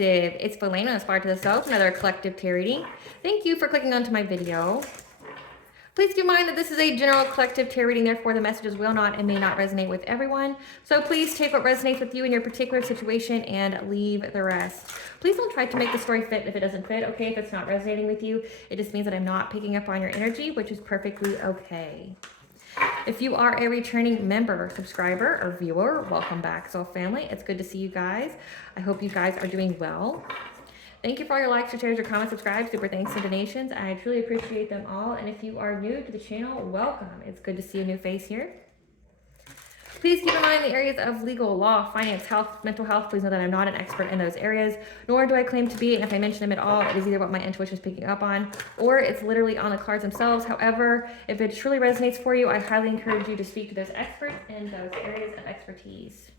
Collective. It's Felena, Aspire to the Self, another collective tarot reading. Thank you for clicking onto my video. Please do mind that this is a general collective tarot reading, therefore the messages will not and may not resonate with everyone. So please take what resonates with you in your particular situation and leave the rest. Please don't try to make the story fit if it doesn't fit, okay? If it's not resonating with you, it just means that I'm not picking up on your energy, which is perfectly okay. If you are a returning member, subscriber, or viewer, welcome back, Soul Family. It's good to see you guys. I hope you guys are doing well. Thank you for all your likes, your shares, your comments, subscribe, super thanks, and donations. I truly appreciate them all. And if you are new to the channel, welcome. It's good to see a new face here. Please keep in mind the areas of legal, law, finance, health, mental health. Please know that I'm not an expert in those areas, nor do I claim to be. And if I mention them at all, it is either what my intuition is picking up on, or it's literally on the cards themselves. However, if it truly resonates for you, I highly encourage you to speak to those experts in those areas of expertise.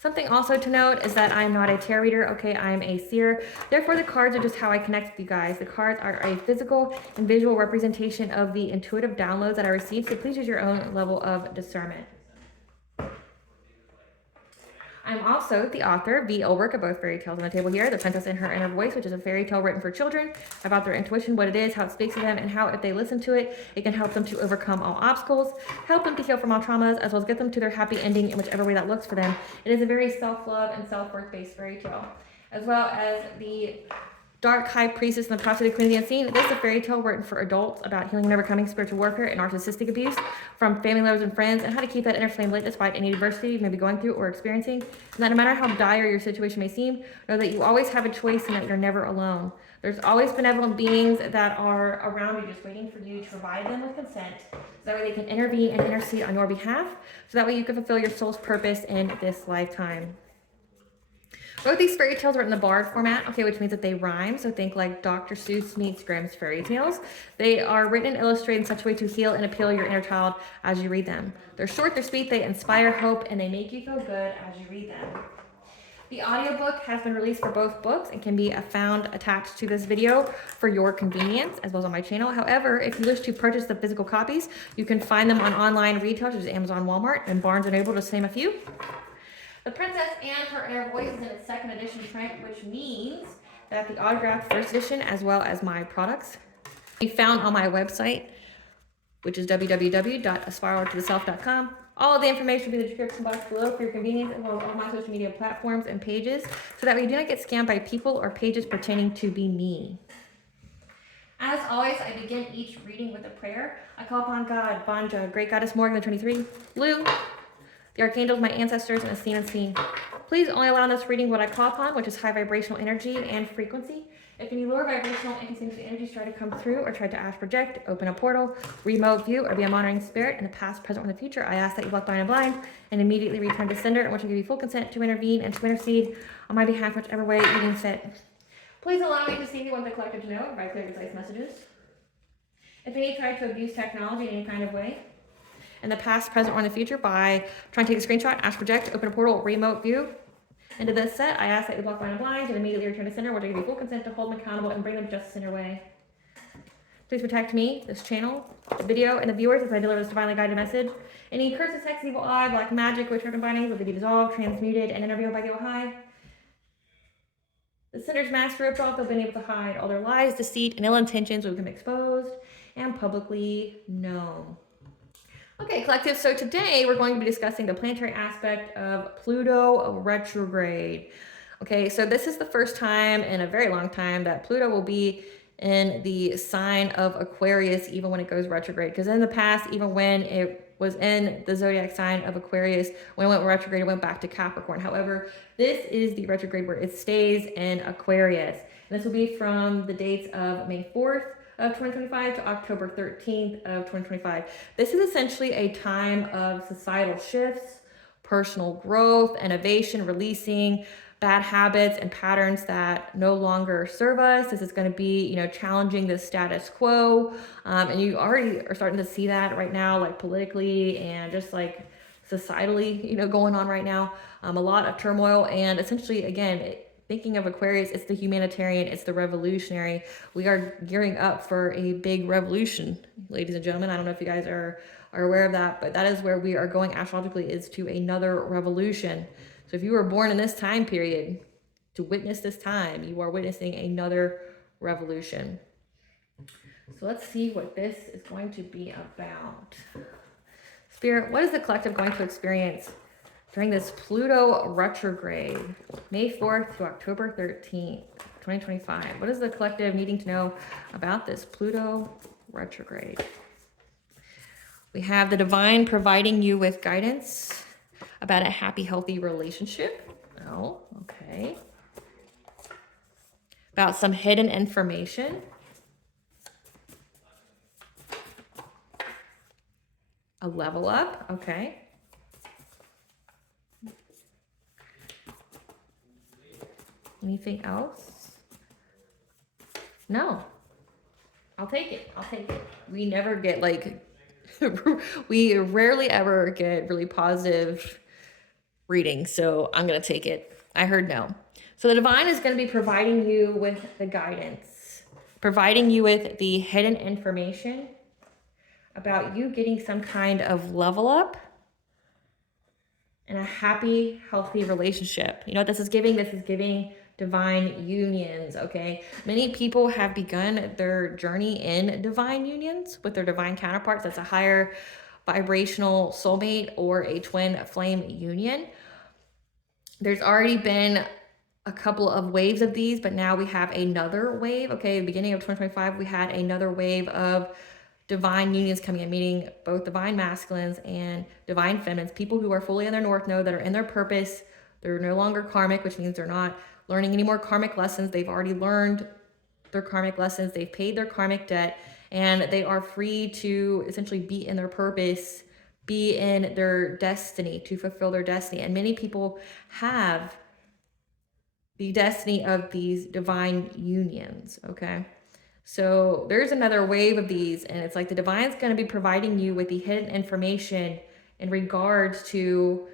Something also to note is that I'm not a tarot reader, okay? I'm a seer. Therefore, the cards are just how I connect with you guys. The cards are a physical and visual representation of the intuitive downloads that I received, so please use your own level of discernment. I'm also the author, V.L. work of both fairy tales on the table here, The Princess and Her Inner Voice, which is a fairy tale written for children about their intuition, what it is, how it speaks to them, and how if they listen to it, it can help them to overcome all obstacles, help them to heal from all traumas, as well as get them to their happy ending in whichever way that looks for them. It is a very self-love and self-worth based fairy tale, as well as the Dark High Priestess and the Prophet of the Queen of the Unseen. This is a fairy tale written for adults about healing and overcoming spiritual warfare and narcissistic abuse from family members and friends, and how to keep that inner flame lit despite any adversity you may be going through or experiencing. And that no matter how dire your situation may seem, know that you always have a choice and that you're never alone. There's always benevolent beings that are around you just waiting for you to provide them with consent, so that way they can intervene and intercede on your behalf, so that way you can fulfill your soul's purpose in this lifetime. Both these fairy tales are in the bard format, okay, which means that they rhyme. So think like Dr. Seuss meets Grimm's fairy tales. They are written and illustrated in such a way to heal and appeal your inner child as you read them. They're short, they're sweet, they inspire hope, and they make you feel good as you read them. The audiobook has been released for both books and can be found attached to this video for your convenience, as well as on my channel. However, if you wish to purchase the physical copies, you can find them on online retailers such as Amazon, Walmart, and Barnes & Noble, just to name a few. The Princess and Her Inner Voice is in its second edition print, which means that the autographed first edition, as well as my products, be found on my website, which is www.aspiraltotheself.com. All of the information will be in the description box below for your convenience, as well as all my social media platforms and pages, so that way you do not get scammed by people or pages pretending to be me. As always, I begin each reading with a prayer. I call upon God, Banja, Great Goddess Morgan, the 23, Blue, the archangels, my ancestors, and the seen unseen. Please only allow in this reading what I call upon, which is high vibrational energy and frequency. If any lower vibrational inconsistent energies try to come through or try to astral project, open a portal, remote view, or be a monitoring spirit in the past, present, or in the future, I ask that you block, bind, and blind, and immediately return to sender, in which I give you full consent to intervene and to intercede on my behalf, whichever way you deem fit. Please allow me to see you want the collective to know and provide clear, concise messages. If any try to abuse technology in any kind of way, in the past, present, or in the future, by trying to take a screenshot, astral project, open a portal, remote view into this set, I ask that you block, bind, and blind, and immediately return to sender, which I give you full consent to hold them accountable and bring them to justice in your way. Please protect me, this channel, the video, and the viewers as I deliver this divinely guided message. Any curses, hex, evil eye, black magic, witchcraft, and bindings will be dissolved, transmuted, and interviewed by the High. The sinner's mask ripped off, they've been able to hide all their lies, deceit, and ill intentions will become exposed and publicly known. Okay, collective, so today we're going to be discussing the planetary aspect of Pluto retrograde. Okay, so this is the first time in a very long time that Pluto will be in the sign of Aquarius, even when it goes retrograde. Because in the past, even when it was in the zodiac sign of Aquarius, when it went retrograde, it went back to Capricorn. However, this is the retrograde where it stays in Aquarius. And this will be from the dates of May 4th, of 2025 to October 13th of 2025. This is essentially a time of societal shifts, personal growth, innovation, releasing bad habits and patterns that no longer serve us. This is going to be, challenging the status quo. And you already are starting to see that right now, like politically and just like societally, going on right now. A lot of turmoil, and essentially, again, thinking of Aquarius, it's the humanitarian, it's the revolutionary. We are gearing up for a big revolution, ladies and gentlemen. I don't know if you guys are aware of that, but that is where we are going astrologically, is to another revolution. So if you were born in this time period, to witness this time. You are witnessing another revolution. So let's see what this is going to be about. Spirit, what is the collective going to experience during this Pluto retrograde, May 4th to October 13th, 2025? What is the collective needing to know about this Pluto retrograde? We have the divine providing you with guidance about a happy, healthy relationship. Oh, okay. About some hidden information. A level up, okay. Anything else? No. I'll take it. I'll take it. We never get like, we rarely ever get really positive readings, so I'm going to take it. I heard no. So the divine is going to be providing you with the guidance, providing you with the hidden information about you getting some kind of level up and a happy, healthy relationship. You know what this is giving? This is giving divine unions, okay? Many people have begun their journey in divine unions with their divine counterparts. That's a higher vibrational soulmate or a twin flame union. There's already been a couple of waves of these, but now we have another wave, okay? Beginning of 2025, we had another wave of divine unions coming in, meaning both divine masculines and divine feminines, people who are fully in their north node, that are in their purpose. They're no longer karmic, which means they're not learning any more karmic lessons. They've already learned their karmic lessons. They've paid their karmic debt, and they are free to essentially be in their purpose, be in their destiny, to fulfill their destiny. And many people have the destiny of these divine unions, okay? So there's another wave of these, and it's like the divine's going to be providing you with the hidden information in regards to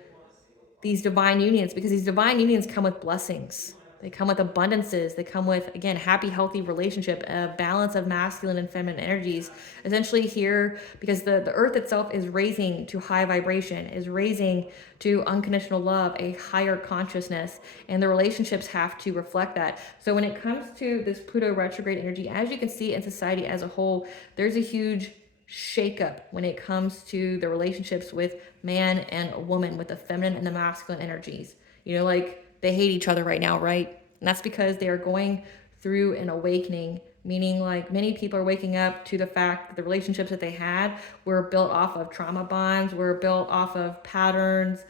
these divine unions, because these divine unions come with blessings. They come with abundances. They come with, again, happy, healthy relationship, a balance of masculine and feminine energies. Essentially here, because the earth itself is raising to high vibration, is raising to unconditional love, a higher consciousness, and the relationships have to reflect that. So when it comes to this Pluto retrograde energy, as you can see in society as a whole, there's a huge shakeup when it comes to the relationships with man and woman, with the feminine and the masculine energies. You know, like, they hate each other right now, right? And that's because they are going through an awakening, meaning like many people are waking up to the fact that the relationships that they had were built off of trauma bonds, were built off of patterns,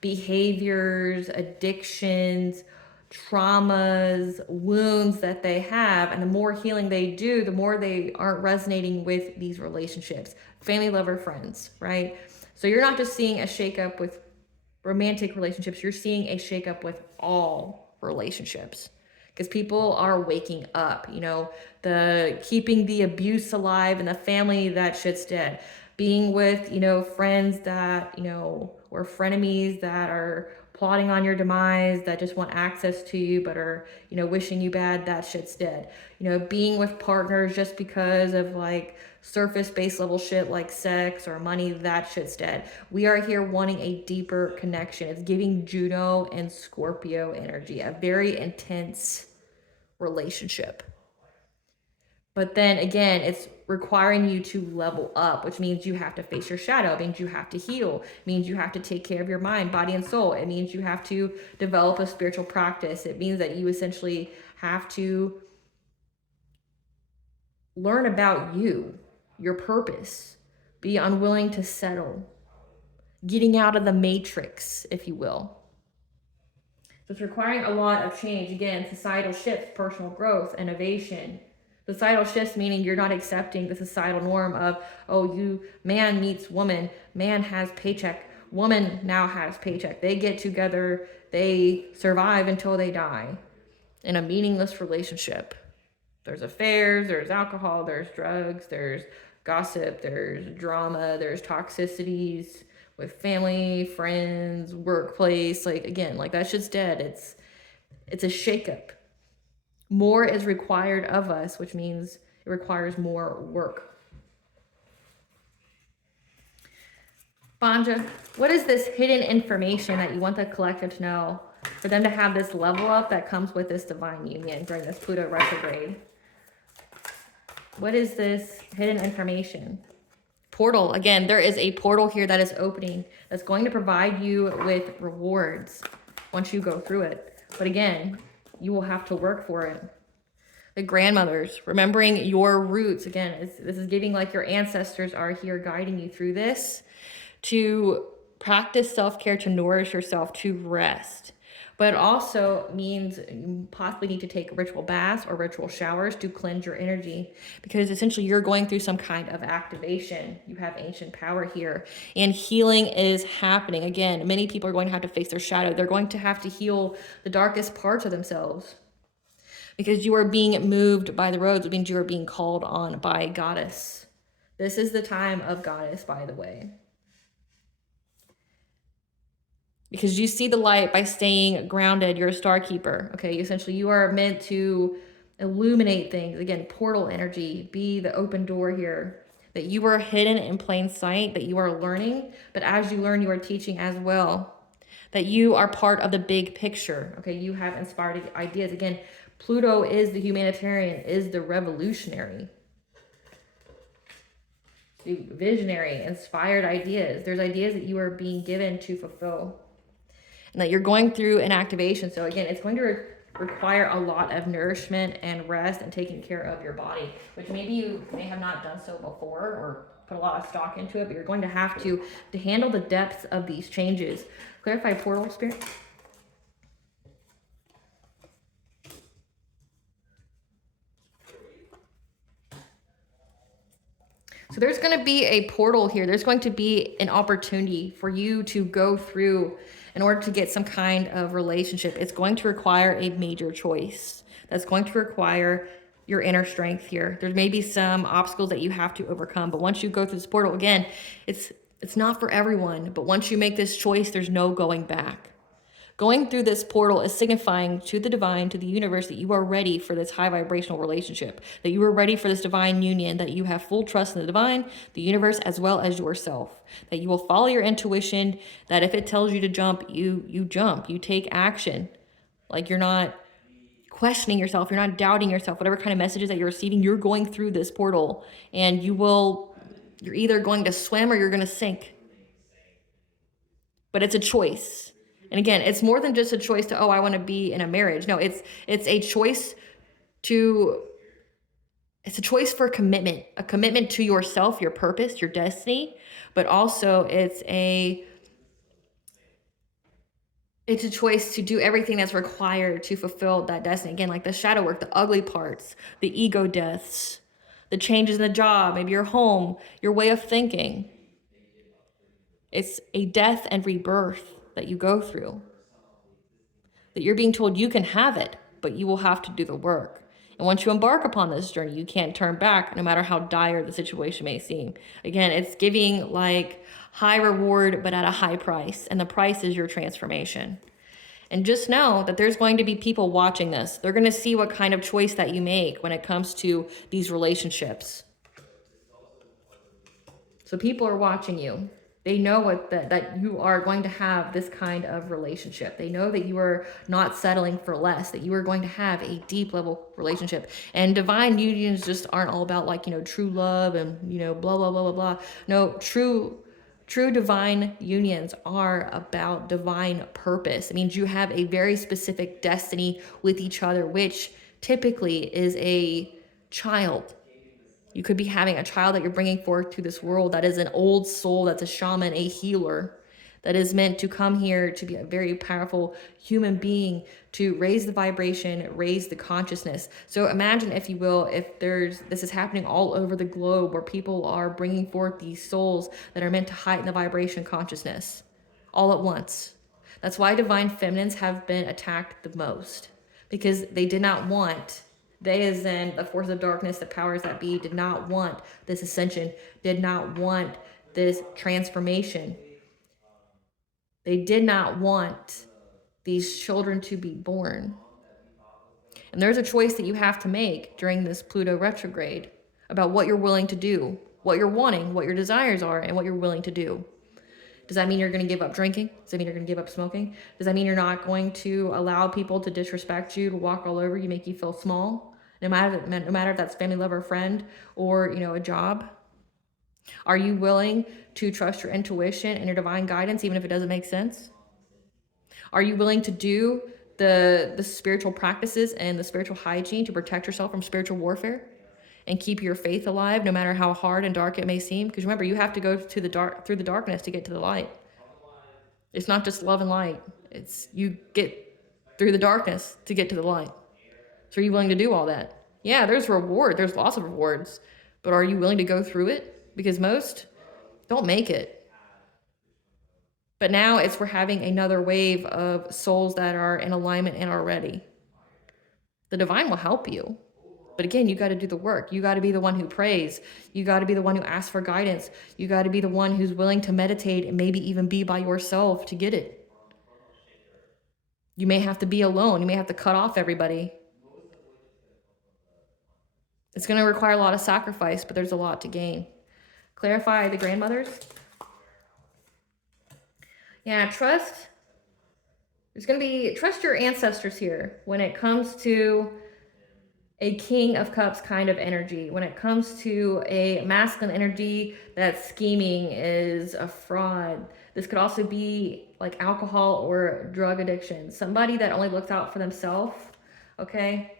behaviors, addictions, traumas, wounds that they have. And the more healing they do, the more they aren't resonating with these relationships, family, lover, friends, right? So you're not just seeing a shakeup with romantic relationships, you're seeing a shakeup with all relationships, because people are waking up. You know, the keeping the abuse alive in the family, that shit's dead. Being with, you know, friends that, you know, or frenemies that are plotting on your demise, that just want access to you but are, you know, wishing you bad, that shit's dead. You know, being with partners just because of like surface base level shit like sex or money, that shit's dead. We are here wanting a deeper connection. It's giving Juno and Scorpio energy, a very intense relationship. But then again, it's requiring you to level up, which means you have to face your shadow. It means you have to heal. It means you have to take care of your mind, body, and soul. It means you have to develop a spiritual practice. It means that you essentially have to learn about you, your purpose, be unwilling to settle, getting out of the matrix, if you will. So it's requiring a lot of change. Again, societal shifts, personal growth, innovation. Societal shifts meaning you're not accepting the societal norm of, oh, you, man meets woman, man has paycheck, woman now has paycheck. They get together, they survive until they die in a meaningless relationship. There's affairs, there's alcohol, there's drugs, there's gossip, there's drama, there's toxicities with family, friends, workplace. Like, again, like, that shit's dead. It's a shakeup. More is required of us, which means it requires more work. Banja, what is this hidden information that you want the collective to know for them to have this level up that comes with this divine union during this Pluto retrograde. What is this hidden information? Portal. Again, there is a portal here that is opening that's going to provide you with rewards once you go through it. But again, you will have to work for it. The grandmothers, remembering your roots. Again, this is giving like your ancestors are here guiding you through this, to practice self-care, to nourish yourself, to rest. But it also means you possibly need to take ritual baths or ritual showers to cleanse your energy, because essentially you're going through some kind of activation. You have ancient power here, and healing is happening. Again, many people are going to have to face their shadow. They're going to have to heal the darkest parts of themselves, because you are being moved by the roads. It means you are being called on by Goddess. This is the time of Goddess, by the way. Because you see the light by staying grounded. You're a star keeper. Okay, essentially you are meant to illuminate things. Again, portal energy, be the open door here. That you are hidden in plain sight, that you are learning, but as you learn, you are teaching as well. That you are part of the big picture. Okay, you have inspired ideas. Again, Pluto is the humanitarian, is the revolutionary, the visionary, inspired ideas. There's ideas that you are being given to fulfill, and that you're going through an activation. So again, it's going to require a lot of nourishment and rest and taking care of your body, which maybe you may have not done so before or put a lot of stock into it, but you're going to have to handle the depths of these changes. Clarify portal, Spirit. So there's going to be a portal here. There's going to be an opportunity for you to go through in order to get some kind of relationship. It's going to require a major choice. That's going to require your inner strength here. There may be some obstacles that you have to overcome, but once you go through this portal, again, it's not for everyone, but once you make this choice, there's no going back. Going through this portal is signifying to the divine, to the universe, that you are ready for this high vibrational relationship, that you are ready for this divine union, that you have full trust in the divine, the universe, as well as yourself, that you will follow your intuition, that if it tells you to jump, you jump, you take action. Like you're not questioning yourself, you're not doubting yourself, whatever kind of messages that you're receiving, you're going through this portal, and you're either going to swim or you're going to sink. But it's a choice. And again, it's more than just a choice to, oh, I want to be in a marriage. No, it's a choice it's a choice for commitment, a commitment to yourself, your purpose, your destiny, but also it's a choice to do everything that's required to fulfill that destiny. Again, like the shadow work, the ugly parts, the ego deaths, the changes in the job, maybe your home, your way of thinking. It's a death and rebirth that you go through. That you're being told you can have it, but you will have to do the work. And once you embark upon this journey, you can't turn back, no matter how dire the situation may seem. Again, it's giving like high reward, but at a high price. And the price is your transformation. And just know that there's going to be people watching this. They're going to see what kind of choice that you make when it comes to these relationships. So people are watching you. They know that you are going to have this kind of relationship. They know that you are not settling for less, that you are going to have a deep level relationship. And divine unions just aren't all about like, true love and, blah, blah, blah, blah, blah. No, true divine unions are about divine purpose. It means you have a very specific destiny with each other, which typically is a child. You could be having a child that you're bringing forth to this world that is an old soul, that's a shaman, a healer, that is meant to come here to be a very powerful human being, to raise the vibration, raise the consciousness. So imagine, if you will, if this is happening all over the globe, where people are bringing forth these souls that are meant to heighten the vibration consciousness all at once. That's why divine feminines have been attacked the most, because they did not want... They, as in the force of darkness, the powers that be, did not want this ascension, did not want this transformation. They did not want these children to be born. And there's a choice that you have to make during this Pluto retrograde about what you're willing to do, what you're wanting, what your desires are, and what you're willing to do. Does that mean you're going to give up drinking? Does that mean you're going to give up smoking? Does that mean you're not going to allow people to disrespect you, to walk all over you, make you feel small? No matter if that's family, lover, friend, or, you know, a job. Are you willing to trust your intuition and your divine guidance, even if it doesn't make sense? Are you willing to do the spiritual practices and the spiritual hygiene to protect yourself from spiritual warfare and keep your faith alive, no matter how hard and dark it may seem? Because remember, you have to go to the dark, through the darkness to get to the light. It's not just love and light. It's you get through the darkness to get to the light. So are you willing to do all that? Yeah, there's reward. There's lots of rewards. But are you willing to go through it? Because most don't make it. But now we're having another wave of souls that are in alignment and are ready. The divine will help you. But again, you got to do the work. You got to be the one who prays. You got to be the one who asks for guidance. You got to be the one who's willing to meditate and maybe even be by yourself to get it. You may have to be alone. You may have to cut off everybody. It's going to require a lot of sacrifice, but there's a lot to gain. Clarify the grandmothers. Yeah, trust. Trust your ancestors here when it comes to a King of Cups kind of energy. When it comes to a masculine energy, that scheming is a fraud. This could also be like alcohol or drug addiction. Somebody that only looks out for themselves, okay?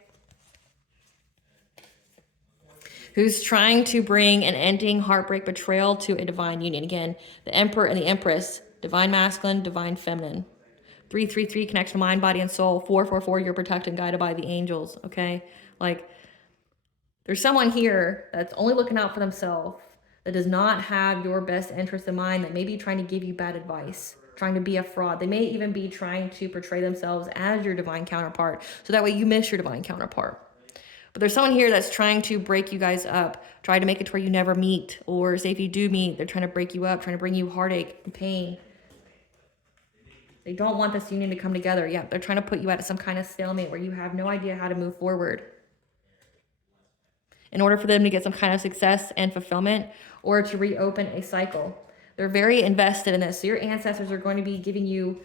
Who's trying to bring an ending, heartbreak, betrayal to a divine union. Again, the Emperor and the Empress, divine masculine, divine feminine. 333 connection, mind, body, and soul. 444, you're protected and guided by the angels, okay? Like, there's someone here that's only looking out for themselves, that does not have your best interest in mind, that may be trying to give you bad advice, trying to be a fraud. They may even be trying to portray themselves as your divine counterpart, so that way you miss your divine counterpart. But there's someone here that's trying to break you guys up, try to make it to where you never meet, or say if you do meet, they're trying to break you up, trying to bring you heartache and pain. They don't want this union to come together. Yeah, they're trying to put you at some kind of stalemate where you have no idea how to move forward. In order for them to get some kind of success and fulfillment, or to reopen a cycle. They're very invested in this. So your ancestors are going to be giving you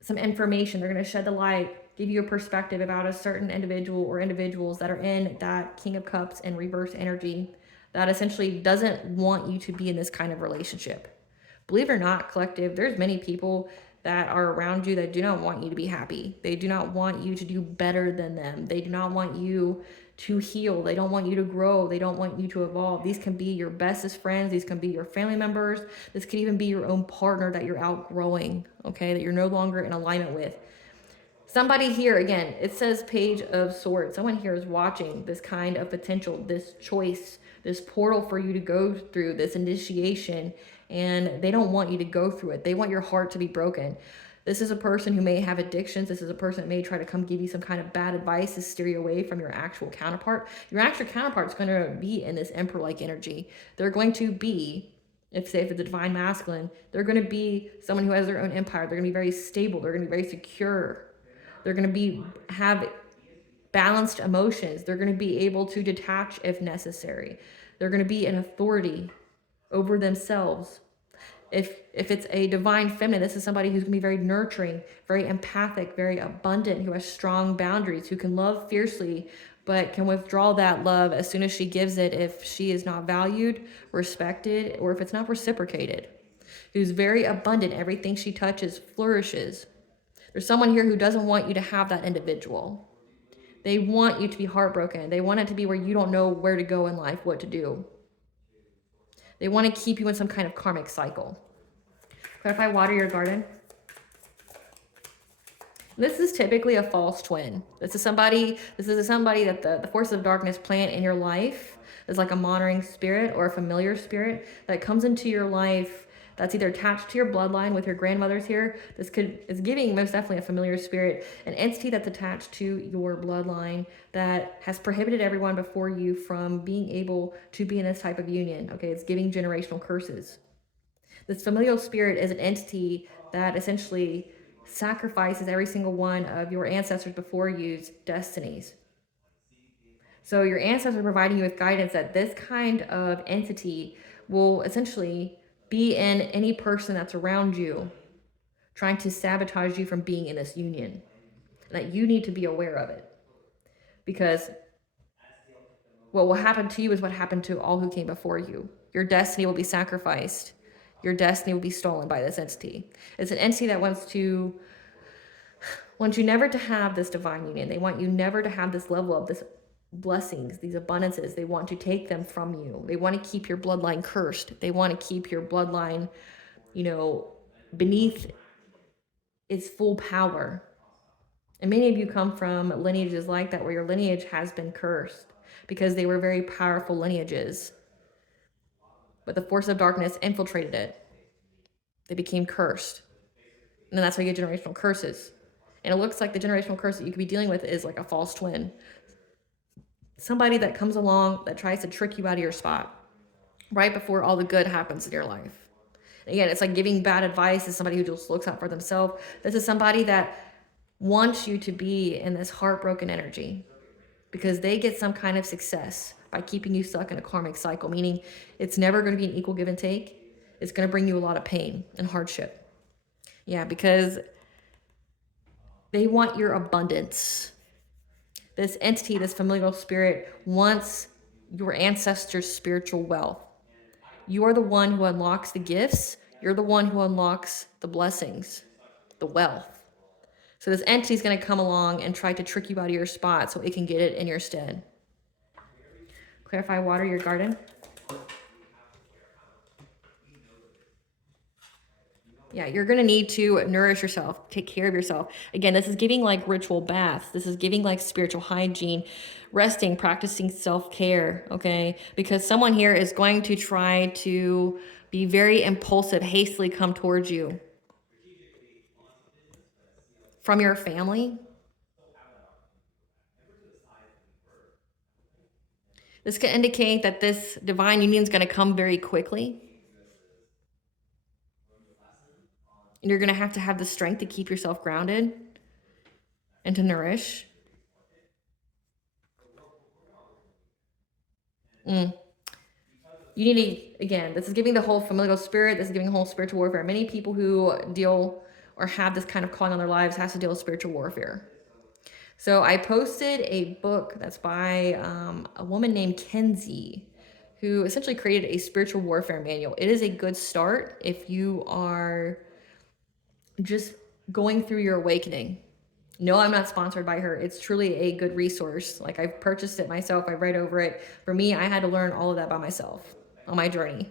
some information. They're going to shed the light, give you a perspective about a certain individual or individuals that are in that King of Cups and reverse energy that essentially doesn't want you to be in this kind of relationship. Believe it or not, collective, there's many people that are around you that do not want you to be happy. They do not want you to do better than them. They do not want you to heal. They don't want you to grow. They don't want you to evolve. These can be your bestest friends. These can be your family members. This could even be your own partner that you're outgrowing, okay, that you're no longer in alignment with. Somebody here, again, it says Page of Swords. Someone here is watching this kind of potential, this choice, this portal for you to go through, this initiation, and they don't want you to go through it. They want your heart to be broken. This is a person who may have addictions. This is a person that may try to come give you some kind of bad advice to steer you away from your actual counterpart. Your actual counterpart is going to be in this emperor-like energy. They're going to be, if it's a divine masculine, they're going to be someone who has their own empire. They're going to be very stable. They're going to be very secure. They're going to have balanced emotions. They're going to be able to detach if necessary. They're going to be an authority over themselves. If it's a divine feminine, this is somebody who's going to be very nurturing, very empathic, very abundant, who has strong boundaries, who can love fiercely, but can withdraw that love as soon as she gives it if she is not valued, respected, or if it's not reciprocated. Who's very abundant. Everything she touches flourishes. There's someone here who doesn't want you to have that individual. They want you to be heartbroken. They want it to be where you don't know where to go in life, what to do. They want to keep you in some kind of karmic cycle. Clarify, water your garden. This is typically a false twin. This is somebody that the forces of darkness plant in your life. It's like a monitoring spirit or a familiar spirit that comes into your life that's either attached to your bloodline with your grandmothers here. This is giving most definitely a familiar spirit, an entity that's attached to your bloodline that has prohibited everyone before you from being able to be in this type of union. Okay, it's giving generational curses. This familial spirit is an entity that essentially sacrifices every single one of your ancestors before you's destinies. So your ancestors are providing you with guidance that this kind of entity will essentially be in any person that's around you trying to sabotage you from being in this union. And that you need to be aware of it. Because what will happen to you is what happened to all who came before you. Your destiny will be sacrificed. Your destiny will be stolen by this entity. It's an entity that wants you never to have this divine union. They want you never to have this level of this blessings, these abundances. They want to take them from you. They want to keep your bloodline cursed. They want to keep your bloodline, beneath its full power. And many of you come from lineages like that, where your lineage has been cursed because they were very powerful lineages. But the force of darkness infiltrated it. They became cursed. And then that's why you get generational curses. And it looks like the generational curse that you could be dealing with is like a false twin. Somebody that comes along that tries to trick you out of your spot right before all the good happens in your life. Again, it's like giving bad advice to somebody who just looks out for themselves. This is somebody that wants you to be in this heartbroken energy because they get some kind of success by keeping you stuck in a karmic cycle, meaning it's never going to be an equal give and take. It's going to bring you a lot of pain and hardship. Yeah, because they want your abundance. This entity, this familial spirit, wants your ancestors' spiritual wealth. You are the one who unlocks the gifts. You're the one who unlocks the blessings, the wealth. So this entity is going to come along and try to trick you out of your spot so it can get it in your stead. Clarify, water your garden. Yeah, you're going to need to nourish yourself, take care of yourself. Again, this is giving like ritual baths. This is giving like spiritual hygiene, resting, practicing self-care, okay? Because someone here is going to try to be very impulsive, hastily come towards you from your family. This can indicate that this divine union is going to come very quickly. And you're going to have the strength to keep yourself grounded and to nourish. You need to, again, this is giving the whole familial spirit. This is giving the whole spiritual warfare. Many people who deal or have this kind of calling on their lives has to deal with spiritual warfare. So I posted a book that's by a woman named Kenzie, who essentially created a spiritual warfare manual. It is a good start if you are just going through your awakening. No, I'm not sponsored by her. It's truly a good resource. Like, I've purchased it myself. I read over it. For me, I had to learn all of that by myself on my journey.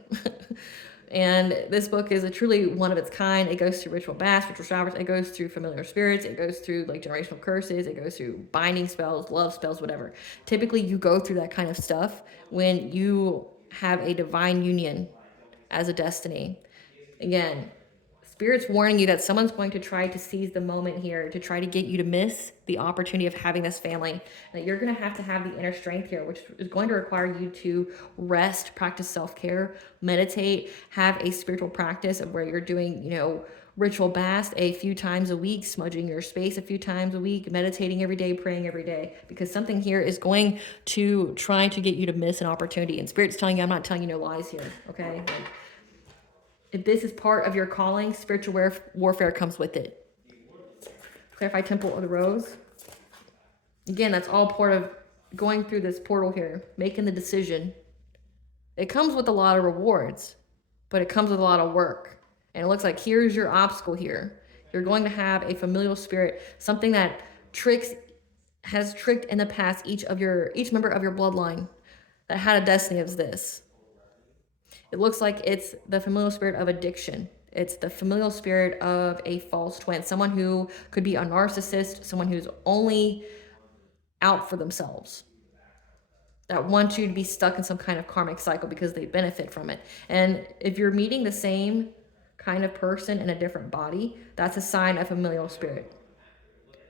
And this book is a truly one of its kind. It goes through ritual baths, ritual showers. It goes through familiar spirits. It goes through like generational curses. It goes through binding spells, love spells, whatever. Typically, you go through that kind of stuff when you have a divine union as a destiny. Again, Spirit's warning you that someone's going to try to seize the moment here to try to get you to miss the opportunity of having this family. That you're going to have the inner strength here, which is going to require you to rest, practice self-care, meditate, have a spiritual practice of where you're doing, ritual baths a few times a week, smudging your space a few times a week, meditating every day, praying every day, because something here is going to try to get you to miss an opportunity. And Spirit's telling you, I'm not telling you no lies here, okay? If this is part of your calling, spiritual warfare comes with it. Clarify Temple of the Rose. Again, that's all part of going through this portal here, making the decision. It comes with a lot of rewards, but it comes with a lot of work. And it looks like here's your obstacle here. You're going to have a familial spirit, something that has tricked in the past each member of your bloodline that had a destiny as this. It looks like it's the familial spirit of addiction. It's the familial spirit of a false twin, someone who could be a narcissist, someone who's only out for themselves, that wants you to be stuck in some kind of karmic cycle because they benefit from it. And if you're meeting the same kind of person in a different body, that's a sign of familial spirit,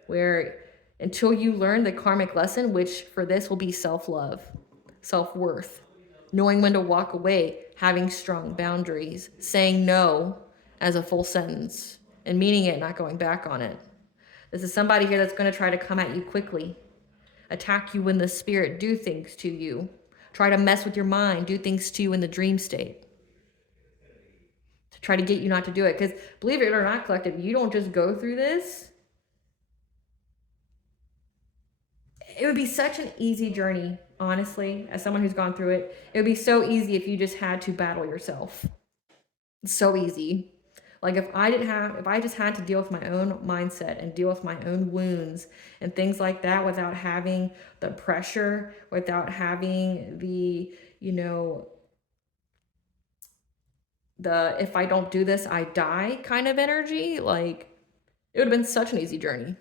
where until you learn the karmic lesson, which for this will be self-love, self-worth, knowing when to walk away, having strong boundaries, saying no as a full sentence, and meaning it, not going back on it. This is somebody here that's going to try to come at you quickly, attack you when the spirit, do things to you, try to mess with your mind, do things to you in the dream state. to try to get you not to do it. Because believe it or not, collective, you don't just go through this. It would be such an easy journey, honestly, as someone who's gone through it. It would be so easy if you just had to battle yourself. It's so easy. Like if I just had to deal with my own mindset and deal with my own wounds and things like that without having the pressure, without having the, the if I don't do this, I die kind of energy, like it would have been such an easy journey.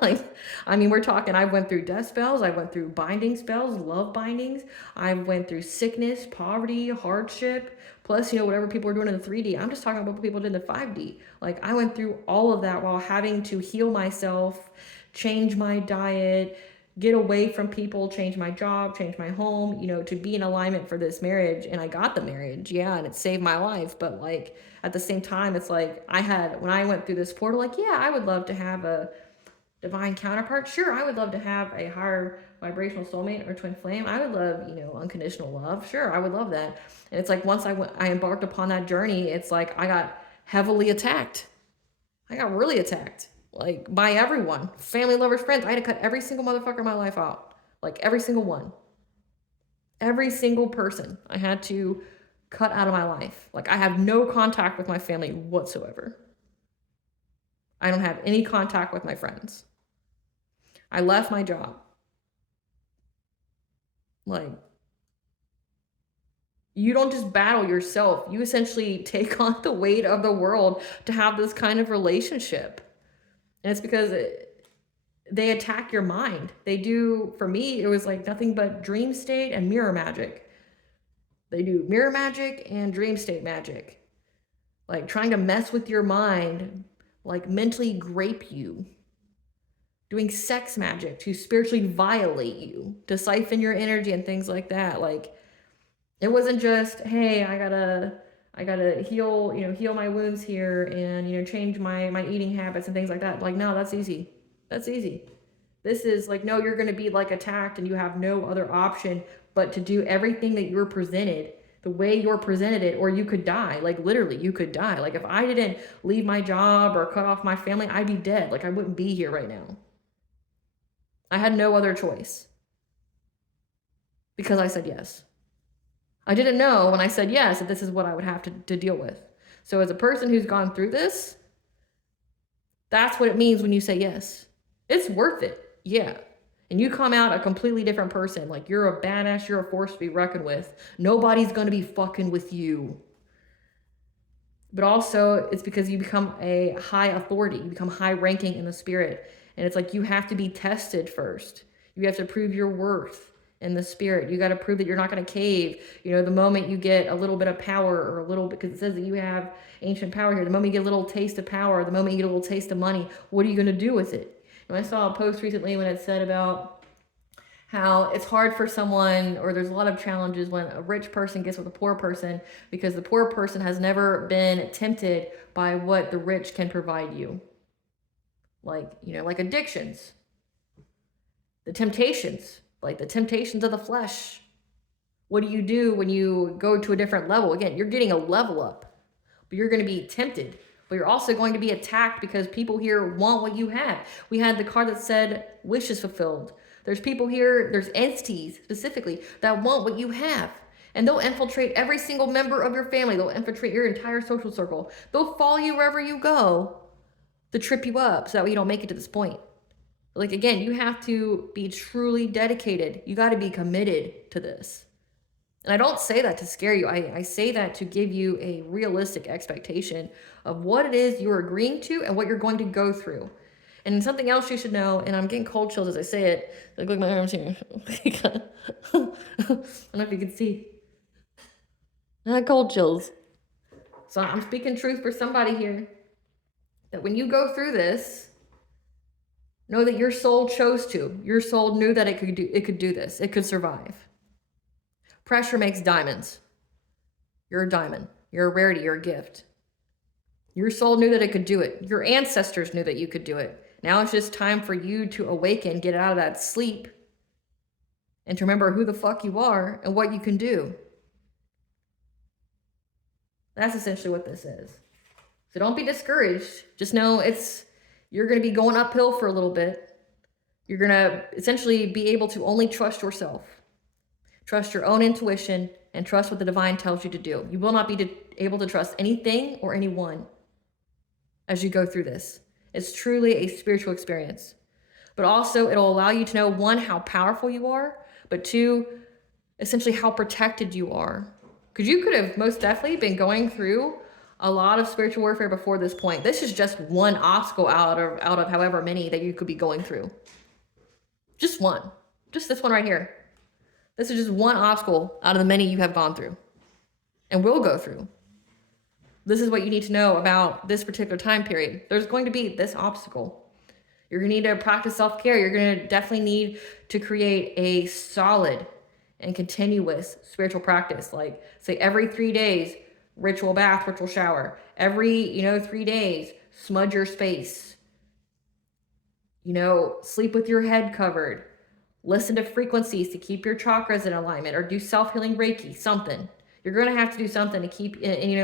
Like, I mean, we're talking, I went through death spells, I went through binding spells, love bindings, I went through sickness, poverty, hardship, plus, whatever people were doing in the 3D. I'm just talking about what people did in the 5D. Like, I went through all of that while having to heal myself, change my diet, get away from people, change my job, change my home, to be in alignment for this marriage. And I got the marriage, yeah, and it saved my life. But like at the same time, it's like when I went through this portal, like, yeah, I would love to have a divine counterpart. Sure, I would love to have a higher vibrational soulmate or twin flame. I would love, unconditional love. Sure, I would love that. And it's like once I embarked upon that journey, it's like I got heavily attacked. I got really attacked, like by everyone, family, lovers, friends. I had to cut every single motherfucker in my life out, like every single one, every single person I had to cut out of my life. Like I have no contact with my family whatsoever. I don't have any contact with my friends. I left my job. Like, you don't just battle yourself. You essentially take on the weight of the world to have this kind of relationship. And it's because they attack your mind. They do, for me, it was like nothing but dream state and mirror magic. They do mirror magic and dream state magic. Like trying to mess with your mind, like mentally grape you. Doing sex magic to spiritually violate you, to siphon your energy and things like that. Like, it wasn't just, hey, I gotta heal my wounds here and, change my eating habits and things like that. Like, no, that's easy. That's easy. This is like, no, you're going to be like attacked and you have no other option but to do everything that you're presented the way you're presented it, or you could die. Like literally you could die. Like if I didn't leave my job or cut off my family, I'd be dead. Like I wouldn't be here right now. I had no other choice because I said yes. I didn't know when I said yes that this is what I would have to deal with. So as a person who's gone through this, that's what it means when you say yes. It's worth it. Yeah. And you come out a completely different person. Like you're a badass, you're a force to be reckoned with. Nobody's going to be fucking with you. But also it's because you become a high authority. You become high ranking in the spirit. And it's like you have to be tested first. You have to prove your worth in the spirit. You got to prove that you're not going to cave. The moment you get a little bit of power or a little, because it says that you have ancient power here. The moment you get a little taste of power, the moment you get a little taste of money, what are you going to do with it? And I saw a post recently when it said about how it's hard for someone, or there's a lot of challenges when a rich person gets with a poor person because the poor person has never been tempted by what the rich can provide you. Like, like addictions, the temptations of the flesh. What do you do when you go to a different level? Again, you're getting a level up, but you're going to be tempted. But you're also going to be attacked because people here want what you have. We had the card that said wishes fulfilled. There's people here, there's entities specifically that want what you have. And they'll infiltrate every single member of your family. They'll infiltrate your entire social circle. They'll follow you wherever you go to trip you up so that way you don't make it to this point. Like, again, you have to be truly dedicated. You got to be committed to this. And I don't say that to scare you. I say that to give you a realistic expectation of what it is you're agreeing to and what you're going to go through. And something else you should know, and I'm getting cold chills as I say it. Like, look at my arms here. I don't know if you can see. I had cold chills. So I'm speaking truth for somebody here. That when you go through this, know that your soul chose to. Your soul knew that it could do this. It could survive. Pressure makes diamonds. You're a diamond. You're a rarity. You're a gift. Your soul knew that it could do it. Your ancestors knew that you could do it. Now it's just time for you to awaken, get out of that sleep, and to remember who the fuck you are and what you can do. That's essentially what this is. So don't be discouraged. Just know you're going to be going uphill for a little bit. You're going to essentially be able to only trust yourself. Trust your own intuition and trust what the divine tells you to do. You will not be able to trust anything or anyone as you go through this. It's truly a spiritual experience. But also it'll allow you to know, one, how powerful you are, but two, essentially how protected you are. Because you could have most definitely been going through a lot of spiritual warfare before this point. This is just one obstacle out of however many that you could be going through. Just one. Just this one right here. This is just one obstacle out of the many you have gone through and will go through. This is what you need to know about this particular time period. There's going to be this obstacle. You're going to need to practice self-care. You're going to definitely need to create a solid and continuous spiritual practice. Like, say, every 3 days, ritual bath, ritual shower. Every, 3 days, smudge your space. Sleep with your head covered. Listen to frequencies to keep your chakras in alignment, or do self-healing Reiki, something. You're going to have to do something to keep,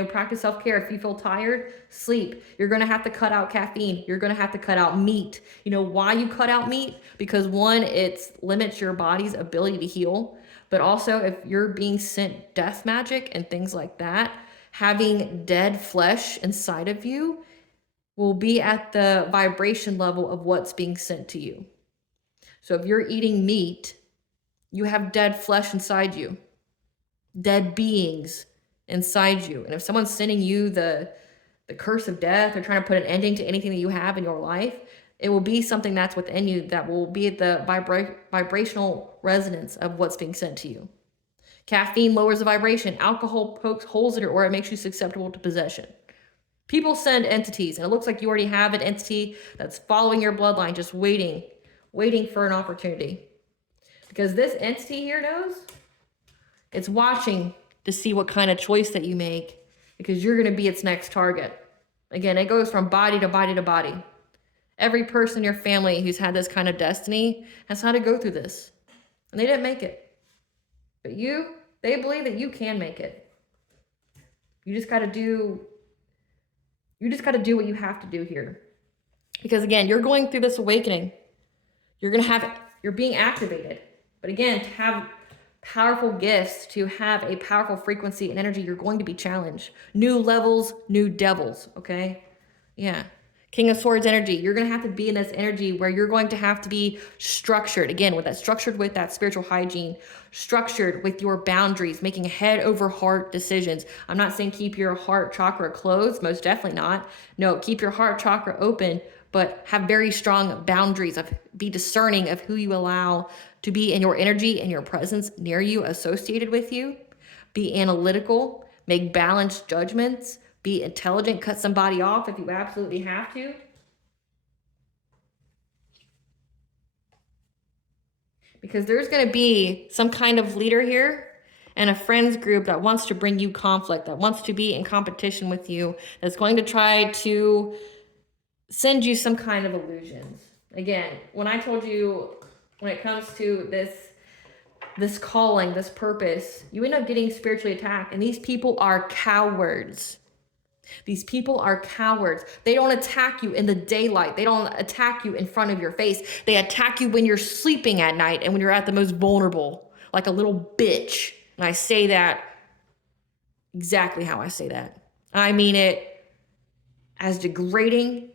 practice self-care. If you feel tired, sleep. You're going to have to cut out caffeine. You're going to have to cut out meat. You know why you cut out meat? Because one, it limits your body's ability to heal. But also, if you're being sent death magic and things like that, having dead flesh inside of you will be at the vibration level of what's being sent to you. So if you're eating meat, you have dead flesh inside you, dead beings inside you. And if someone's sending you the curse of death or trying to put an ending to anything that you have in your life, it will be something that's within you that will be at the vibrational resonance of what's being sent to you. Caffeine lowers the vibration. Alcohol pokes holes in it, or it makes you susceptible to possession. People send entities, and it looks like you already have an entity that's following your bloodline, just waiting for an opportunity. Because this entity here knows, it's watching to see what kind of choice that you make, because you're going to be its next target. Again, it goes from body to body to body. Every person in your family who's had this kind of destiny has had to go through this, and they didn't make it. But they believe that you can make it. You just got to do what you have to do here. Because again, you're going through this awakening. You're being activated. But again, to have powerful gifts, to have a powerful frequency and energy, you're going to be challenged. New levels, new devils, okay? Yeah. King of Swords energy. You're going to have to be in this energy where you're going to have to be structured. Again, with that spiritual hygiene, structured with your boundaries, making head over heart decisions. I'm not saying keep your heart chakra closed. Most definitely not. No, keep your heart chakra open, but have very strong boundaries. Be discerning of who you allow to be in your energy and your presence near you, associated with you. Be analytical, make balanced judgments, be intelligent, cut somebody off if you absolutely have to. Because there's going to be some kind of leader here and a friends group that wants to bring you conflict, that wants to be in competition with you, that's going to try to send you some kind of illusions. Again, when I told you, when it comes to this calling, this purpose, you end up getting spiritually attacked. And these people are cowards. These people are cowards. They don't attack you in the daylight. They don't attack you in front of your face. They attack you when you're sleeping at night and when you're at the most vulnerable, like a little bitch. And I say that exactly how I say that. I mean it as degrading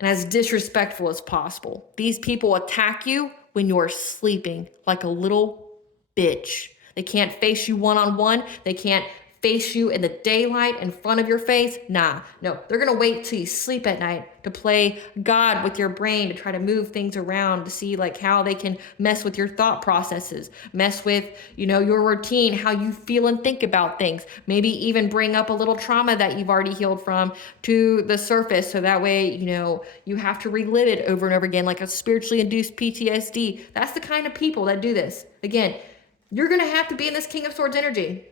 and as disrespectful as possible. These people attack you when you're sleeping like a little bitch. They can't face you one-on-one. They can't face you in the daylight in front of your face. No, they're going to wait till you sleep at night to play God with your brain, to try to move things around, to see like how they can mess with your thought processes, mess with, your routine, how you feel and think about things, maybe even bring up a little trauma that you've already healed from to the surface. So that way, you have to relive it over and over again, like a spiritually induced PTSD. That's the kind of people that do this. Again, you're going to have to be in this King of Swords energy.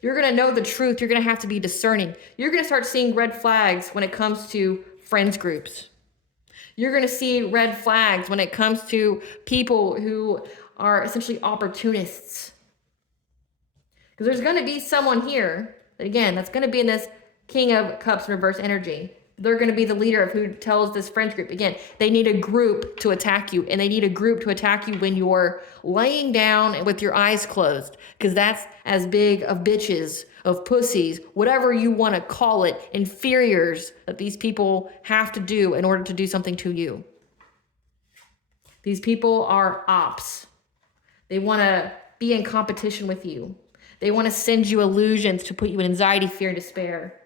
You're going to know the truth. You're going to have to be discerning. You're going to start seeing red flags when it comes to friends groups. You're going to see red flags when it comes to people who are essentially opportunists. Because there's going to be someone here Again, that's going to be in this King of Cups reverse energy. They're going to be the leader of who tells this friends group. Again, they need a group to attack you, and they need a group to attack you when you're laying down with your eyes closed, because that's as big of bitches, of pussies, whatever you want to call it, inferiors that these people have to do in order to do something to you. These people are ops. They want to be in competition with you. They want to send you illusions to put you in anxiety, fear, and despair.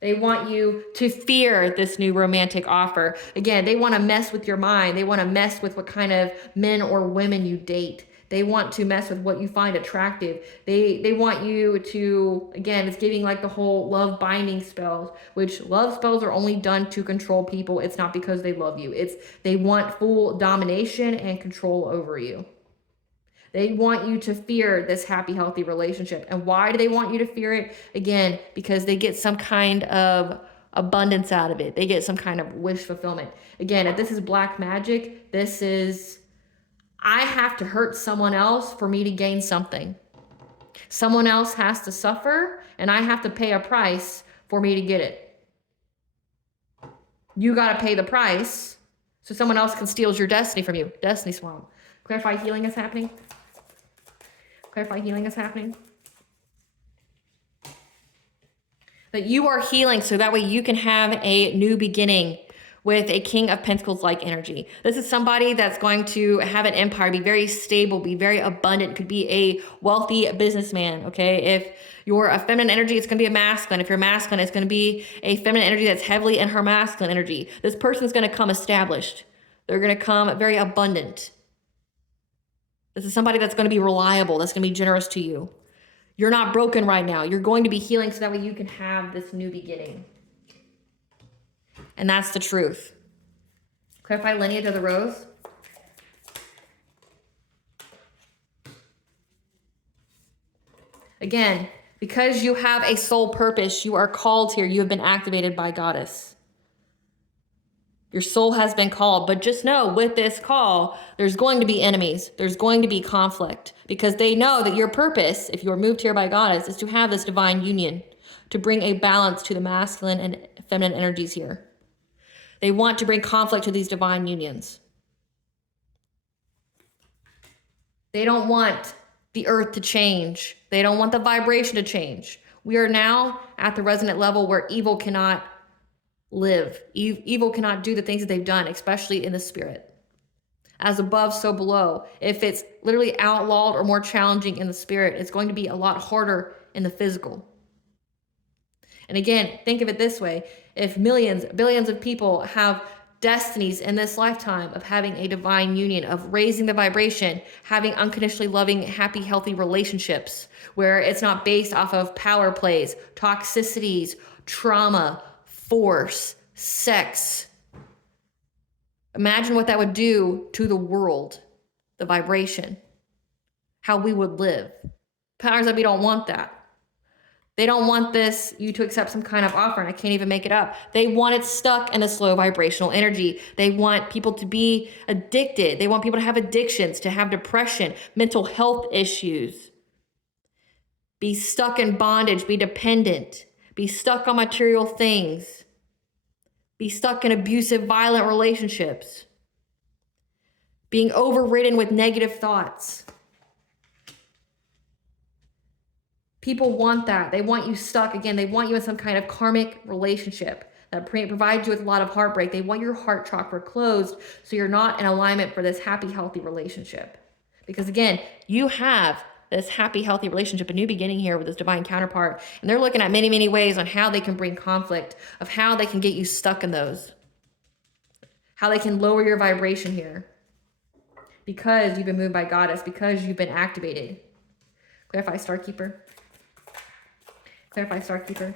They want you to fear this new romantic offer. Again, they want to mess with your mind. They want to mess with what kind of men or women you date. They want to mess with what you find attractive. They want you to, again, it's giving like the whole love binding spells, which love spells are only done to control people. It's not because they love you. It's they want full domination and control over you. They want you to fear this happy, healthy relationship. And why do they want you to fear it? Again, because they get some kind of abundance out of it. They get some kind of wish fulfillment. Again, if this is black magic, this is, I have to hurt someone else for me to gain something. Someone else has to suffer, and I have to pay a price for me to get it. You got to pay the price so someone else can steal your destiny from you. Destiny swamp. Clarify healing is happening. Clarify healing is happening. That you are healing so that way you can have a new beginning with a King of Pentacles like energy. This is somebody that's going to have an empire, be very stable, be very abundant, could be a wealthy businessman, okay? If you're a feminine energy, it's going to be a masculine. If you're masculine, it's going to be a feminine energy that's heavily in her masculine energy. This person's going to come established. They're going to come very abundant. This is somebody that's going to be reliable, that's going to be generous to you. You're not broken right now. You're going to be healing so that way you can have this new beginning. And that's the truth. Clarify lineage of the rose. Again, because you have a soul purpose, you are called here. You have been activated by Goddess. Your soul has been called, but just know with this call, there's going to be enemies. There's going to be conflict because they know that your purpose, if you are moved here by Goddess, is to have this divine union, to bring a balance to the masculine and feminine energies here. They want to bring conflict to these divine unions. They don't want the earth to change. They don't want the vibration to change. We are now at the resonant level where evil cannot live. Evil cannot do the things that they've done, especially in the spirit. As above, so below. If it's literally outlawed or more challenging in the spirit, it's going to be a lot harder in the physical. And again, think of it this way. If millions, billions of people have destinies in this lifetime of having a divine union, of raising the vibration, having unconditionally loving, happy, healthy relationships, where it's not based off of power plays, toxicities, trauma, force, sex. Imagine what that would do to the world, the vibration, how we would live. Powers that be don't want that. They don't want you to accept some kind of offer, and I can't even make it up. They want it stuck in a slow vibrational energy. They want people to be addicted. They want people to have addictions, to have depression, mental health issues, be stuck in bondage, be dependent, be stuck on material things, be stuck in abusive, violent relationships, being overridden with negative thoughts. People want that. They want you stuck. Again, they want you in some kind of karmic relationship that provides you with a lot of heartbreak. They want your heart chakra closed so you're not in alignment for this happy, healthy relationship. Because again, you have this happy, healthy relationship, a new beginning here with this divine counterpart. And they're looking at many, many ways on how they can bring conflict, of how they can get you stuck in those, how they can lower your vibration here. Because you've been moved by Goddess, because you've been activated. Clarify Star Keeper. Clarify Star Keeper.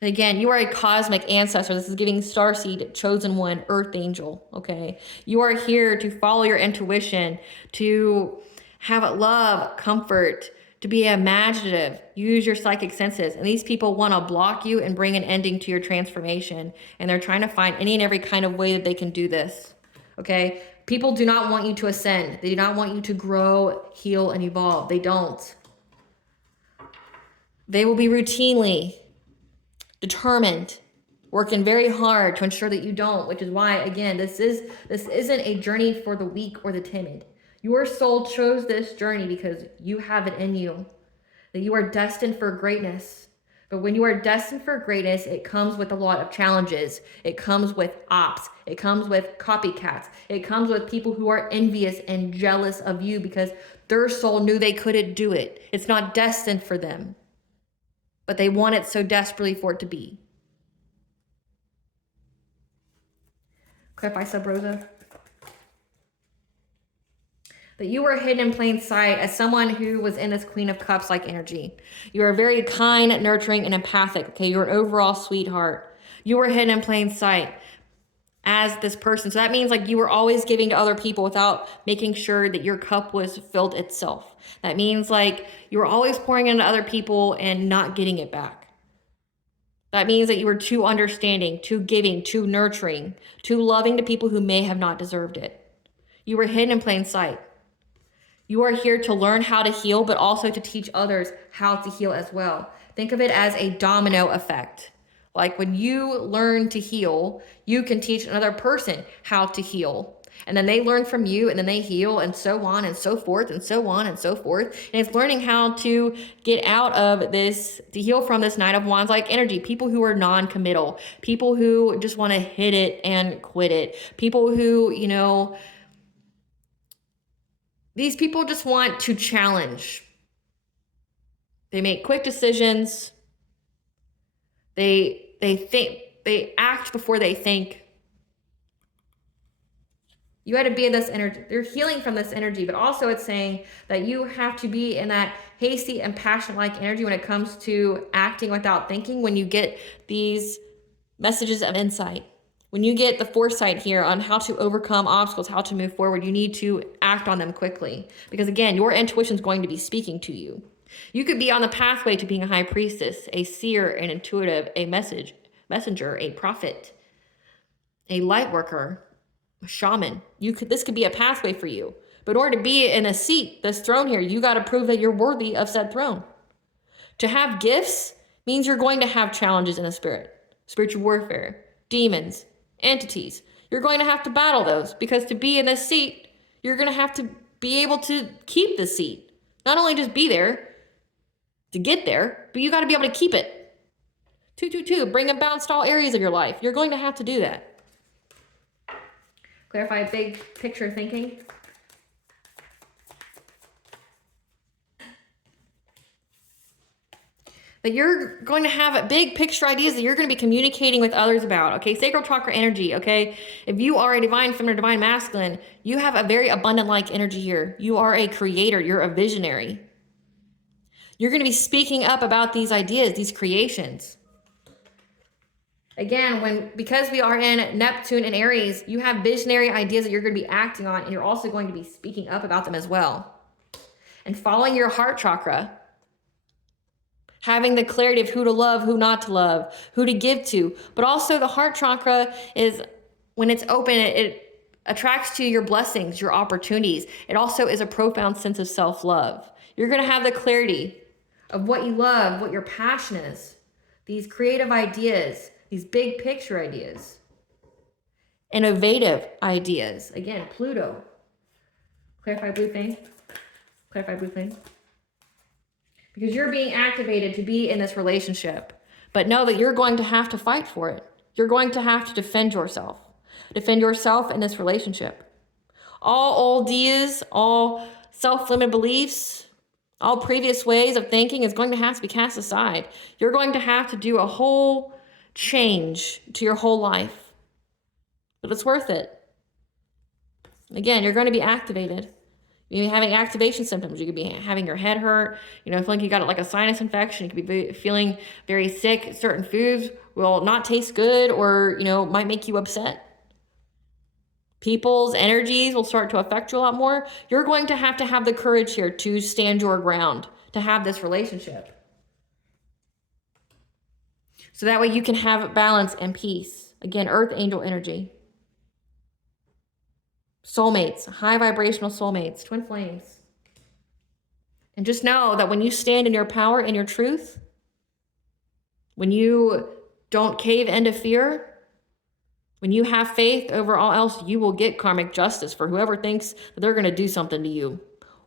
And again, you are a cosmic ancestor. This is giving starseed, chosen one, earth angel, okay? You are here to follow your intuition, to have love, comfort, to be imaginative, use your psychic senses. And these people want to block you and bring an ending to your transformation. And they're trying to find any and every kind of way that they can do this, okay? People do not want you to ascend. They do not want you to grow, heal, and evolve. They don't. They will be routinely determined, working very hard to ensure that you don't, which is why, again, this isn't a journey for the weak or the timid. Your soul chose this journey because you have it in you, that you are destined for greatness. But when you are destined for greatness, it comes with a lot of challenges. It comes with ops. It comes with copycats. It comes with people who are envious and jealous of you because their soul knew they couldn't do it. It's not destined for them, but they want it so desperately for it to be. Clarify, Sub Rosa. That you were hidden in plain sight as someone who was in this Queen of Cups like energy. You are very kind, nurturing, and empathic. Okay, you're an overall sweetheart. You were hidden in plain sight as this person. So that means like you were always giving to other people without making sure that your cup was filled itself. That means like you were always pouring into other people and not getting it back. That means that you were too understanding, too giving, too nurturing, too loving to people who may have not deserved it. You were hidden in plain sight. You are here to learn how to heal, but also to teach others how to heal as well. Think of it as a domino effect. Like when you learn to heal, you can teach another person how to heal. And then they learn from you, and then they heal, and so on and so forth, and so on and so forth. And it's learning how to get out of this, to heal from this Nine of Wands like energy. People who are non-committal, people who just want to hit it and quit it, people who, you know, these people just want to challenge. They make quick decisions. They think, they act before they think. You had to be in this energy. They're healing from this energy, but also it's saying that you have to be in that hasty and passionate-like energy when it comes to acting without thinking, when you get these messages of insight. When you get the foresight here on how to overcome obstacles, how to move forward, you need to act on them quickly. Because again, your intuition is going to be speaking to you. You could be on the pathway to being a high priestess, a seer, an intuitive, a messenger, a prophet, a light worker, a shaman. This could be a pathway for you. But in order to be in a seat, this throne here, you got to prove that you're worthy of said throne. To have gifts means you're going to have challenges in the spirit, spiritual warfare, demons, entities. You're going to have to battle those, because to be in this seat, you're going to have to be able to keep the seat. Not only just be there to get there, but you got to be able to keep it. 222, bring and balance to all areas of your life. You're going to have to do that. Clarify big picture thinking. That you're going to have big picture ideas that you're going to be communicating with others about. Okay, sacral chakra energy. Okay, if you are a divine feminine or divine masculine, you have a very abundant like energy here. You are a creator. You're a visionary. You're going to be speaking up about these ideas, these creations. Again, because we are in Neptune and Aries, you have visionary ideas that you're going to be acting on, and you're also going to be speaking up about them as well. And following your heart chakra, having the clarity of who to love, who not to love, who to give to. But also the heart chakra is, when it's open, it attracts to your blessings, your opportunities. It also is a profound sense of self-love. You're going to have the clarity of what you love, what your passion is, these creative ideas, these big picture ideas, innovative ideas. Again, Pluto. Clarify blue thing. Clarify blue thing. Because you're being activated to be in this relationship. But know that you're going to have to fight for it. You're going to have to defend yourself. Defend yourself in this relationship. All old ideas, all self-limited beliefs, all previous ways of thinking is going to have to be cast aside. You're going to have to do a whole change to your whole life. But it's worth it. Again, you're going to be activated. You're having activation symptoms. You could be having your head hurt. You know, feeling like you got like a sinus infection. You could be feeling very sick. Certain foods will not taste good, or, you know, might make you upset. People's energies will start to affect you a lot more. You're going to have the courage here to stand your ground, to have this relationship. So that way you can have balance and peace. Again, earth angel energy. Soulmates, high vibrational soulmates, twin flames. And just know that when you stand in your power and your truth, when you don't cave into fear, when you have faith over all else, you will get karmic justice for whoever thinks that they're going to do something to you.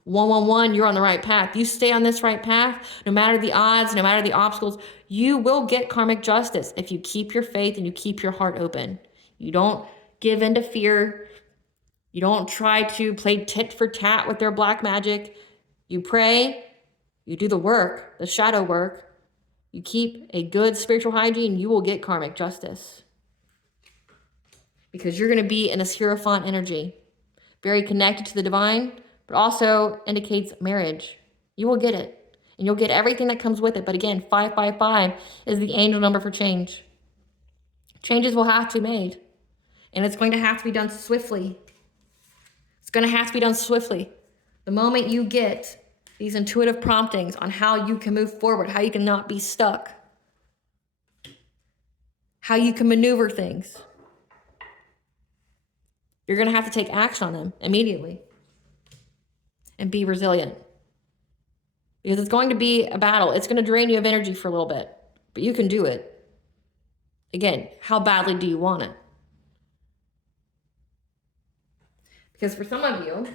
111, you're on the right path. You stay on this right path, no matter the odds, no matter the obstacles, you will get karmic justice if you keep your faith and you keep your heart open. You don't give in to fear. You don't try to play tit for tat with their black magic. You pray, you do the work, the shadow work. You keep a good spiritual hygiene, you will get karmic justice. Because you're going to be in this Hierophant energy, very connected to the divine, but also indicates marriage. You will get it, and you'll get everything that comes with it. But again, 555 is the angel number for change. Changes will have to be made, and it's going to have to be done swiftly. It's going to have to be done swiftly. The moment you get these intuitive promptings on how you can move forward, how you can not be stuck, how you can maneuver things, you're going to have to take action on them immediately and be resilient. Because it's going to be a battle. It's going to drain you of energy for a little bit, but you can do it. Again, how badly do you want it? Because for some of you,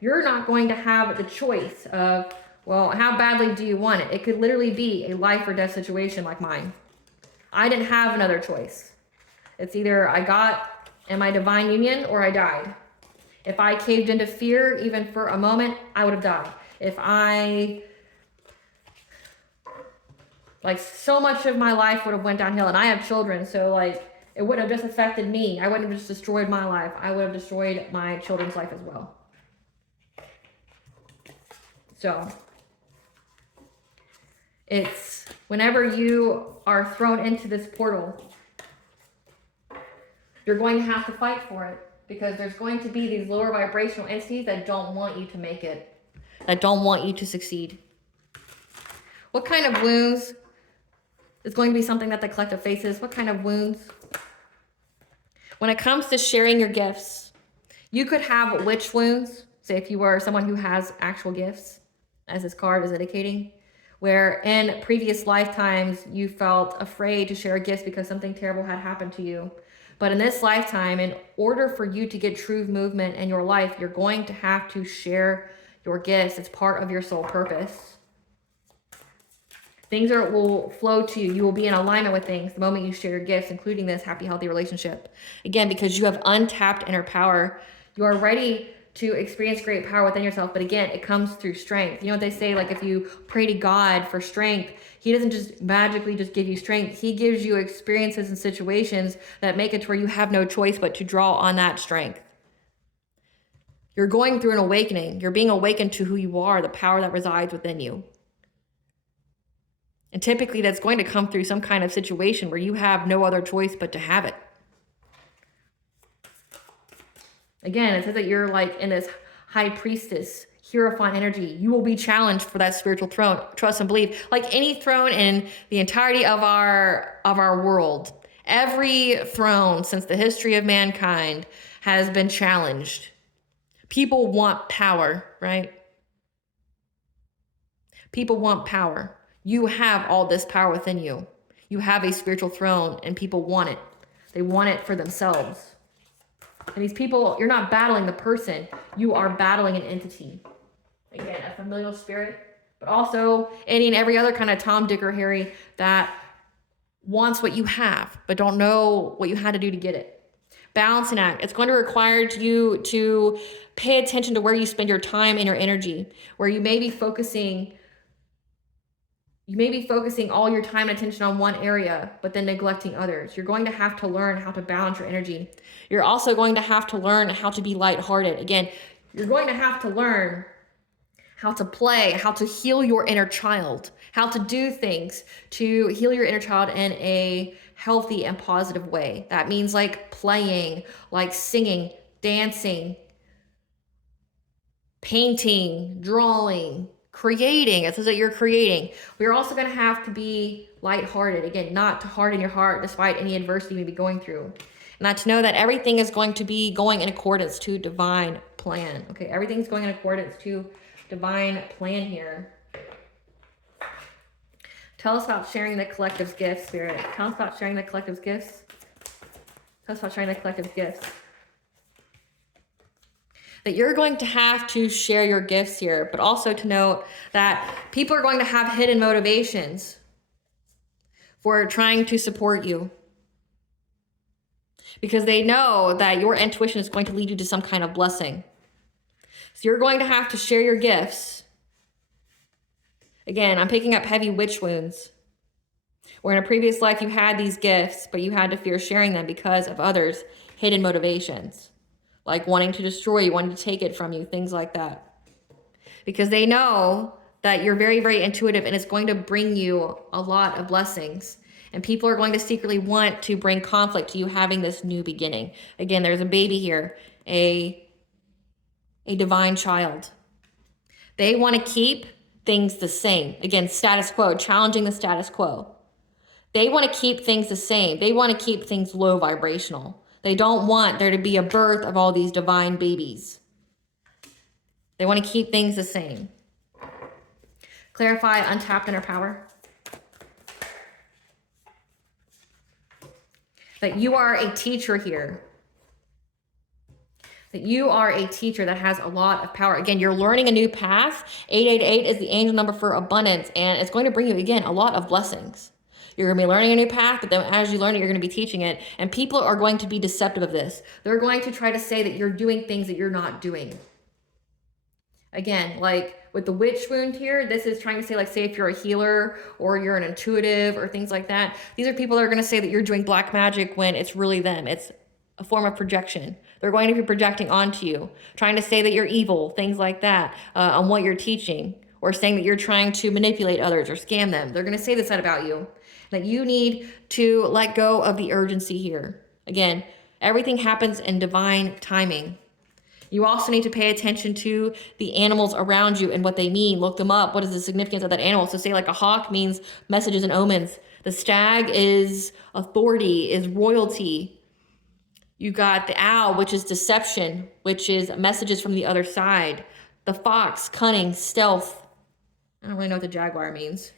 you're not going to have the choice of, well, how badly do you want it? It could literally be a life or death situation like mine. I didn't have another choice. It's either I got in my divine union or I died. If I caved into fear, even for a moment, I would have died. If so much of my life would have went downhill, and I have children, so it wouldn't have just affected me. I wouldn't have just destroyed my life. I would have destroyed my children's life as well. So it's whenever you are thrown into this portal, you're going to have to fight for it, because there's going to be these lower vibrational entities that don't want you to make it, that don't want you to succeed. What kind of wounds is going to be something that the collective faces? What kind of wounds? When it comes to sharing your gifts, you could have witch wounds. Say if you were someone who has actual gifts, as this card is indicating, where in previous lifetimes you felt afraid to share gifts because something terrible had happened to you. But in this lifetime, in order for you to get true movement in your life, you're going to have to share your gifts. It's part of your soul purpose. Things will flow to you. You will be in alignment with things the moment you share your gifts, including this happy, healthy relationship. Again, because you have untapped inner power, you are ready to experience great power within yourself. But again, it comes through strength. You know what they say, if you pray to God for strength, he doesn't just magically just give you strength. He gives you experiences and situations that make it to where you have no choice but to draw on that strength. You're going through an awakening. You're being awakened to who you are, the power that resides within you. And typically that's going to come through some kind of situation where you have no other choice but to have it. Again, it says that you're in this high priestess, Hierophant energy. You will be challenged for that spiritual throne. Trust and believe. Like any throne in the entirety of our world, every throne since the history of mankind has been challenged. People want power, right? People want power. You have all this power within you. You have a spiritual throne, and people want it. They want it for themselves. And these people, you're not battling the person. You are battling an entity. Again, a familial spirit, but also any and every other kind of Tom, Dick, or Harry that wants what you have, but don't know what you had to do to get it. Balancing act. It's going to require you to pay attention to where you spend your time and your energy, where you may be focusing all your time and attention on one area, but then neglecting others. You're going to have to learn how to balance your energy. You're also going to have to learn how to be lighthearted. Again, you're going to have to learn how to play, how to heal your inner child, how to do things to heal your inner child in a healthy and positive way. That means playing, singing, dancing, painting, drawing, creating. It says that you're creating. We're also going to have to be lighthearted. Again, not to harden your heart despite any adversity you may be going through. And Not to know that everything is going to be going in accordance to divine plan. Okay, everything's going in accordance to divine plan here. Tell us about sharing the collective's gifts, Spirit. Tell us about sharing the collective's gifts. Tell us about sharing the collective's gifts. That you're going to have to share your gifts here, but also to note that people are going to have hidden motivations for trying to support you, because they know that your intuition is going to lead you to some kind of blessing. So you're going to have to share your gifts. Again, I'm picking up heavy witch wounds, where in a previous life you had these gifts, but you had to fear sharing them because of others' hidden motivations, like wanting to destroy you, wanting to take it from you, things like that. Because they know that you're very, very intuitive, and it's going to bring you a lot of blessings. And people are going to secretly want to bring conflict to you having this new beginning. Again, there's a baby here, a divine child. They want to keep things the same. Again, status quo, challenging the status quo. They want to keep things the same. They want to keep things low vibrational. They don't want there to be a birth of all these divine babies. They want to keep things the same. Clarify untapped inner power. That you are a teacher here. That you are a teacher that has a lot of power. Again, you're learning a new path. 888 is the angel number for abundance, and it's going to bring you, again, a lot of blessings. You're going to be learning a new path, but then as you learn it, you're going to be teaching it, and people are going to be deceptive of this. They're going to try to say that you're doing things that you're not doing. Again, like with the witch wound here, this is trying to say, like, say if you're a healer or you're an intuitive or things like that. These are people that are going to say that you're doing black magic when it's really them. It's a form of projection. They're going to be projecting onto you, trying to say that you're evil, things like that, on what you're teaching, or saying that you're trying to manipulate others or scam them. They're going to say this about you, that you need to let go of the urgency here. Again, everything happens in divine timing. You also need to pay attention to the animals around you and what they mean. Look them up. What is the significance of that animal? So say like a hawk means messages and omens. The stag is authority, is royalty. You got the owl, which is deception, which is messages from the other side. The fox, cunning, stealth. I don't really know what the jaguar means,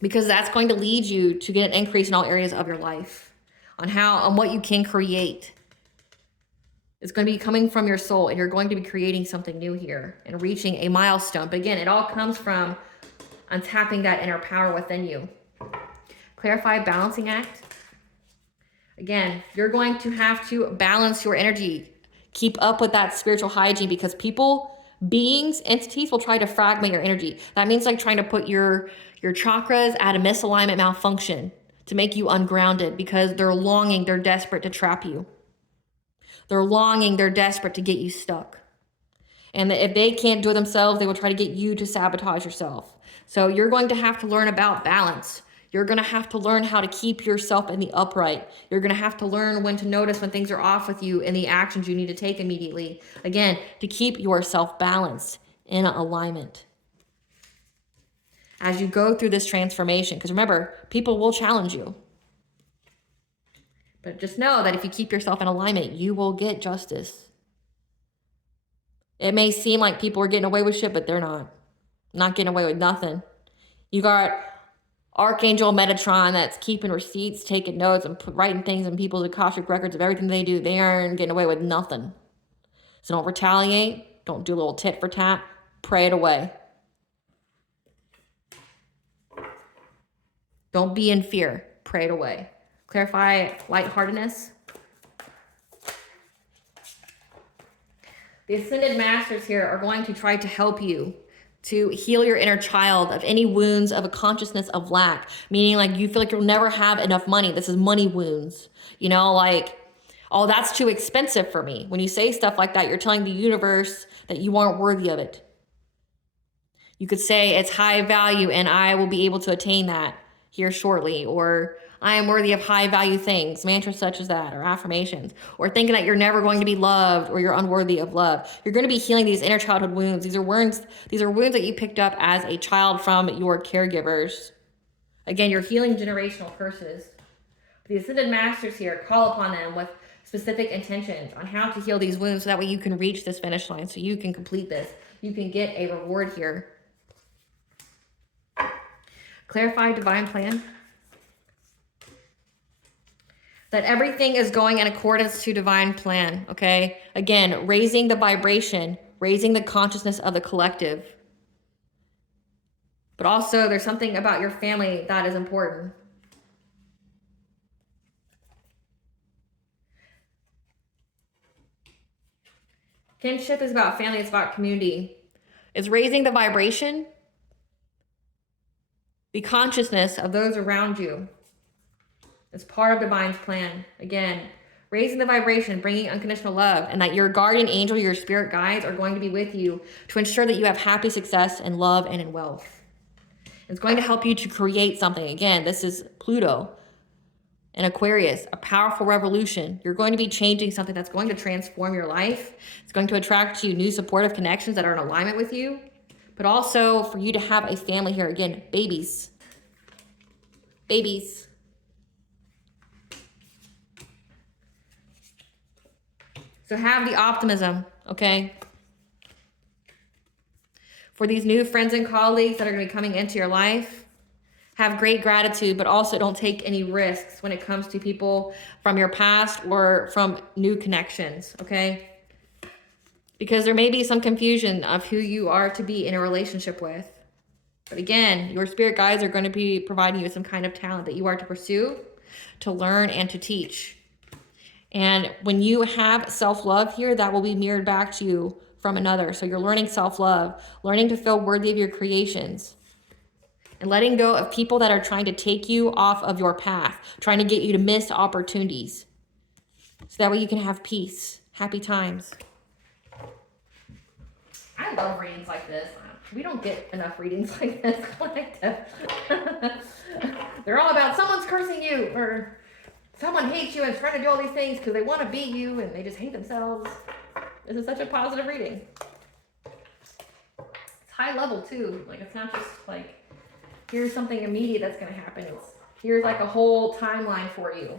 because that's going to lead you to get an increase in all areas of your life on what you can create. It's going to be coming from your soul, and you're going to be creating something new here and reaching a milestone. But again, it all comes from untapping that inner power within you. Clarify balancing act. Again, you're going to have to balance your energy. Keep up with that spiritual hygiene, because people, beings, entities will try to fragment your energy. That means like trying to put your chakras at a misalignment, malfunction, to make you ungrounded, because they're longing, they're desperate to trap you. They're longing, they're desperate to get you stuck. And if they can't do it themselves, they will try to get you to sabotage yourself. So you're going to have to learn about balance. You're going to have to learn how to keep yourself in the upright. You're going to have to learn when to notice when things are off with you and the actions you need to take immediately. Again, to keep yourself balanced in alignment as you go through this transformation. Because remember, people will challenge you. But just know that if you keep yourself in alignment, you will get justice. It may seem like people are getting away with shit, but they're not. Not getting away with nothing. You got Archangel Metatron that's keeping receipts, taking notes, and writing things in people's Akashic records of everything they do. They aren't getting away with nothing. So don't retaliate. Don't do a little tit for tat. Pray it away. Don't be in fear. Pray it away. Clarify lightheartedness. The Ascended Masters here are going to try to help you to heal your inner child of any wounds of a consciousness of lack, meaning like you feel like you'll never have enough money. This is money wounds, you know, like, oh, that's too expensive for me. When you say stuff like that, you're telling the universe that you aren't worthy of it. You could say it's high value and I will be able to attain that here shortly, or I am worthy of high value things, mantras such as that, or affirmations, or thinking that you're never going to be loved or you're unworthy of love. You're going to be healing these inner childhood wounds. These are wounds that you picked up as a child from your caregivers. Again, you're healing generational curses. The Ascended Masters here call upon them with specific intentions on how to heal these wounds so that way you can reach this finish line, so you can complete this. You can get a reward here. Clarify divine plan. That everything is going in accordance to divine plan, okay? Again, raising the vibration, raising the consciousness of the collective. But also, there's something about your family that is important. Kinship is about family, it's about community. It's raising the vibration, the consciousness of those around you. It's part of divine's plan. Again, raising the vibration, bringing unconditional love, and that your guardian angel, your spirit guides are going to be with you to ensure that you have happy success in love and in wealth. It's going to help you to create something. Again, this is Pluto and Aquarius, a powerful revolution. You're going to be changing something that's going to transform your life. It's going to attract to you new supportive connections that are in alignment with you, but also for you to have a family here. Again, babies. Babies. So have the optimism, okay? For these new friends and colleagues that are going to be coming into your life, have great gratitude, but also don't take any risks when it comes to people from your past or from new connections, okay? Because there may be some confusion of who you are to be in a relationship with. But again, your spirit guides are going to be providing you with some kind of talent that you are to pursue, to learn, and to teach. And when you have self-love here, that will be mirrored back to you from another. So you're learning self-love, learning to feel worthy of your creations, and letting go of people that are trying to take you off of your path, trying to get you to miss opportunities. So that way you can have peace, happy times. I love readings like this. We don't get enough readings like this. They're all about someone's cursing you, or someone hates you and is trying to do all these things because they want to beat you and they just hate themselves. This is such a positive reading. It's high level too. Like, it's not just like, here's something immediate that's going to happen. It's, here's like a whole timeline for you.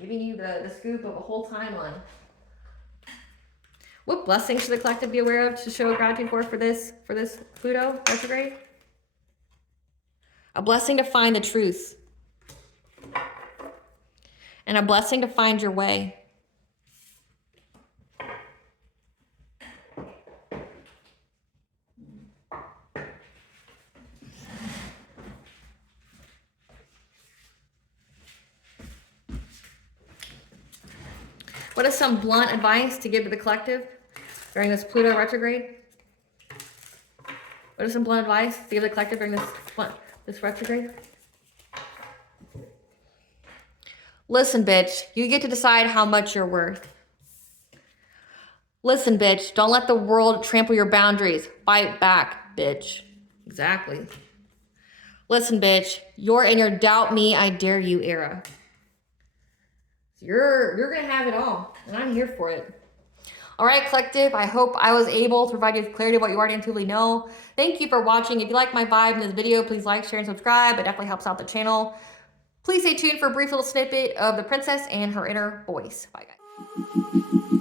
Giving you the scoop of a whole timeline. What blessings should the collective be aware of to show gratitude for this Pluto retrograde? A blessing to find the truth. And a blessing to find your way. What is some blunt advice to give to the collective during this Pluto retrograde? What is some blunt advice to give the collective during this retrograde? Listen, bitch, you get to decide how much you're worth. Listen, bitch, don't let the world trample your boundaries. Fight back, bitch. Exactly. Listen, bitch, you're in your doubt me, I dare you era. You're going to have it all, and I'm here for it. All right, collective, I hope I was able to provide you with clarity of what you already intuitively know. Thank you for watching. If you like my vibe in this video, please like, share, and subscribe. It definitely helps out the channel. Please stay tuned for a brief little snippet of the princess and her inner voice. Bye, guys.